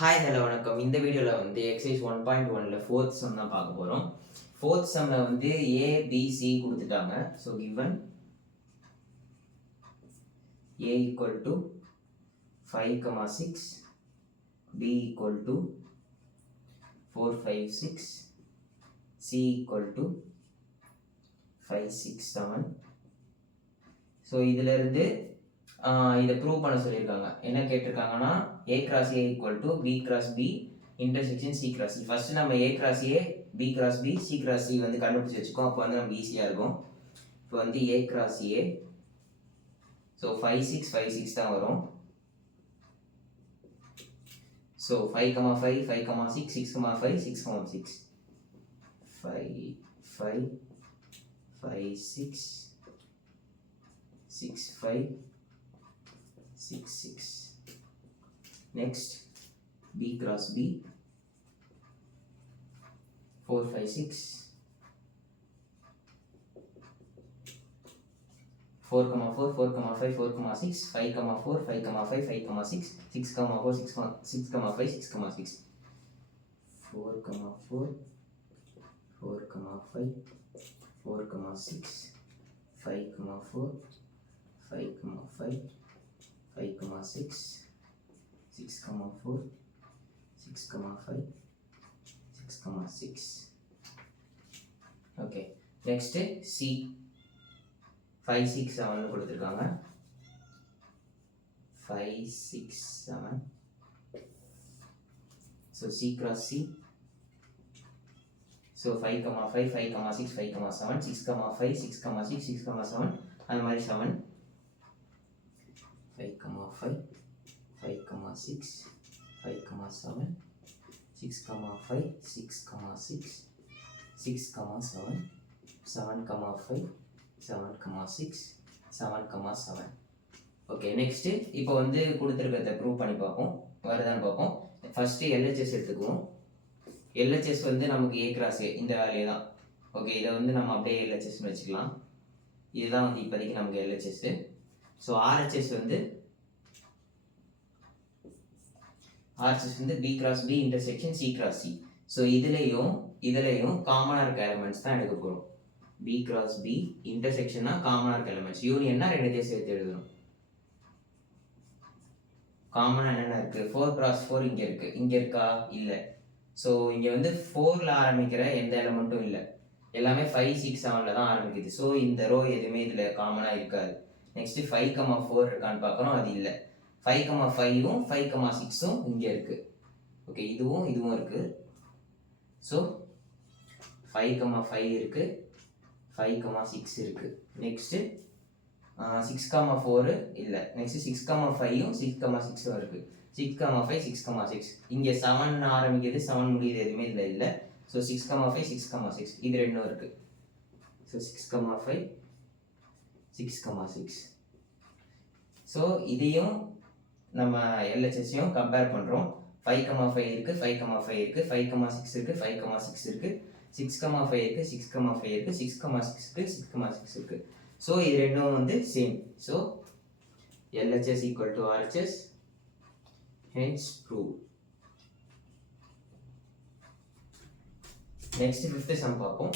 Hi hello வணக்கம். இந்த வீடியோவில் வந்து எக்ஸசைஸ் 1.1ல் ஃபோர்த் சம் தான் பார்க்க போகிறோம். ஃபோர்த் சம்மில் வந்து ஏபிசி கொடுத்துட்டாங்க. So given A equal to 5,6, B equal to 4,5,6, C equal to 5,6,7. So இதிலிருந்து இதை ப்ரூவ் பண்ண சொல்லியிருக்காங்க. என்ன கேட்டிருக்காங்கன்னா A cross A equal to B cross B intersection C cross C. First நம்ம A cross A, B cross B, C cross C வந்து கண்டுபிடிச்சி வச்சுக்கோம். அப்போ வந்து நமக்கு ஈஸியாக இருக்கும். இப்போ வந்து ஏ கிராஸ் ஏ, ஸோ 5,6,5,6 தான் வரும். So 5,5, 5,6, 6,5, 6,6, 5, 5, 5, 6, 6, 5, 6, 6. Next, B cross B, 4, 5, 6, 4, 4, 4, 5, 4, 6, 5, 4, 5, 5, 5, 6, 6, 4, 6, 6, 5, 6, 6, 4, 4, 4, 5, 4, 6, 5, 4, 5, 5, 5, 6, 6, 4, 6, 5, 6, 6. Okay. Next, C 5, 6, 7 கொடுத்திருக்காங்க. 5, 6, 7. So C cross C. So 5, 5, 5, 6, 5, 7, 6, 5, 6, 6, 6, 7. அது மாதிரி 7. 5, 5, 5, 6, 5, 7, 6, 5, 6, 6, 6, 7, 7, 5, 7, 6, 7, 7. ஓகே, நெக்ஸ்ட்டு இப்போ வந்து கொடுத்துருக்கிறத ப்ரூவ் பண்ணி பார்ப்போம். வருதான்னு பார்ப்போம். ஃபஸ்ட்டு எல்ஹெச்எஸ் எடுத்துக்குவோம். எல்ஹெச்எஸ் வந்து நமக்கு ஏ கிராஸ் ஏ இந்த வேலையே தான். ஓகே, இதை வந்து நம்ம அப்படியே எல்ஹெச்எஸ்ன்னு வச்சுக்கலாம். இதுதான் வந்து இப்போதைக்கு நமக்கு எல்ஹெச்எஸ்ஸு. ஸோ ஆர்ஹெச்எஸ் வந்து B cross B intersection C cross C. So இதுலேயும் காமனாக இருக்க எலிமெண்ட்ஸ் தான் எடுக்க போகிறோம். பி கிராஸ் பி இன்டர்செக்ஷன்னா காமனாக இருக்க எலிமெண்ட்ஸ். யூனியன்னா ரெண்டுத்தையும் சேர்த்து எழுதணும். காமனாக என்னென்ன இருக்குது? 4 கிராஸ் 4 இங்கே இருக்குது. இங்கே இருக்கா? இல்லை. ஸோ இங்கே வந்து 4ல் ஆரம்பிக்கிற எந்த எலிமெண்ட்டும் இல்லை. எல்லாமே 5, 6, 7ல் தான் ஆரம்பிக்குது. ஸோ இந்த ரோ எதுவுமே இதில் காமனாக இருக்காது. நெக்ஸ்ட்டு 5, 4 இருக்கான்னு பார்க்குறோம். அது இல்லை. 5, 5ம் 5, 6ம் இங்கே இருக்குது. ஓகே, இதுவும் இருக்குது. ஸோ 5, 5 இருக்குது, 5, 6 இருக்குது. நெக்ஸ்ட்டு 6, 4 இல்லை. நெக்ஸ்ட்டு 6, 5ம் 6, 6ம் இருக்குது. 6, 5, 6, 6 இங்கே 7 ஆரம்பிக்கிறது, 7 முடியுது, எதுவுமே இதில் இல்லை. ஸோ 6, 5, 6, 6 இது ரெண்டும் இருக்குது. ஸோ 6, 5, 6, 6. ஸோ இதையும் நம்ம எல்ஹெச்எஸ்ஸையும் கம்பேர் பண்ணுறோம். 5, 5 இருக்குது, 5, 5 இருக்குது, 5, 6 இருக்குது, 5, 6 இருக்குது, 6, 5 இருக்குது, 6, 5 இருக்குது, 6, 6 இருக்குது, 6, 6 இருக்குது. ஸோ இது ரெண்டும் வந்து same. So LHS equal to RHS, hence proved. Next, 5th sum பார்ப்போம்.